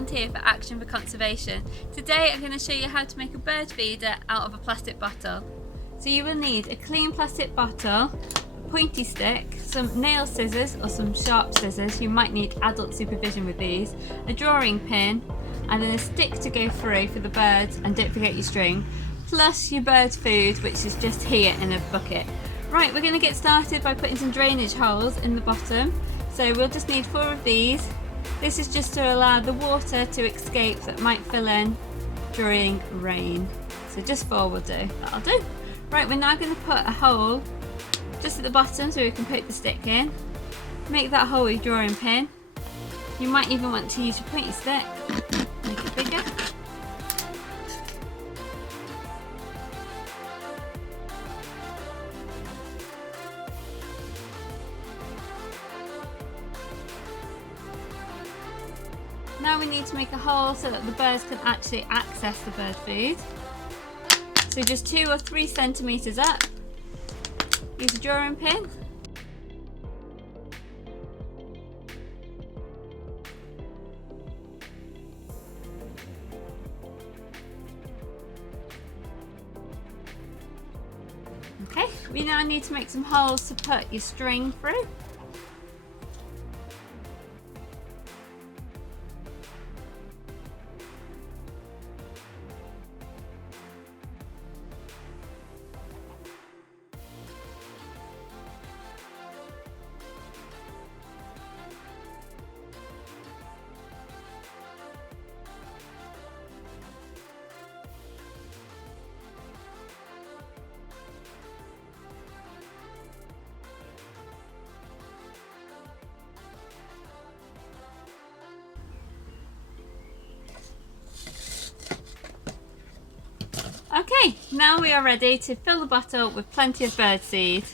volunteer for Action for Conservation. Today I'm going to show you how to make a bird feeder out of a plastic bottle. So you will need a clean plastic bottle, a pointy stick, some nail scissors or some sharp scissors, you might need adult supervision with these, a drawing pin, and then a stick to go through for the birds, and don't forget your string, plus your bird food, which is just here in a bucket. Right, we're going to get started by putting some drainage holes in the bottom. So we'll just need 4 of these. This is just to allow the water to escape that might fill in during rain. So just 4 will do. That'll do. Right, we're now going to put a hole just at the bottom so we can put the stick in. Make that hole with your drawing pin. You might even want to use your pointy stick. Make it bigger. Now we need to make a hole so that the birds can actually access the bird food. So just 2 or 3 centimetres up. Use a drawing pin. Okay, we now need to make some holes to put your string through. Okay, now we are ready to fill the bottle with plenty of bird seed.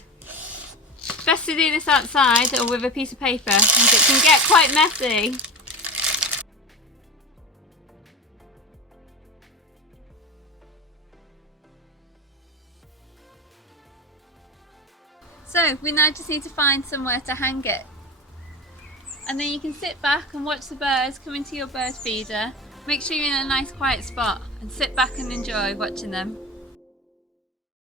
Best to do this outside or with a piece of paper, as it can get quite messy. So we now just need to find somewhere to hang it. And then you can sit back and watch the birds come into your bird feeder. Make sure you're in a nice quiet spot and sit back and enjoy watching them.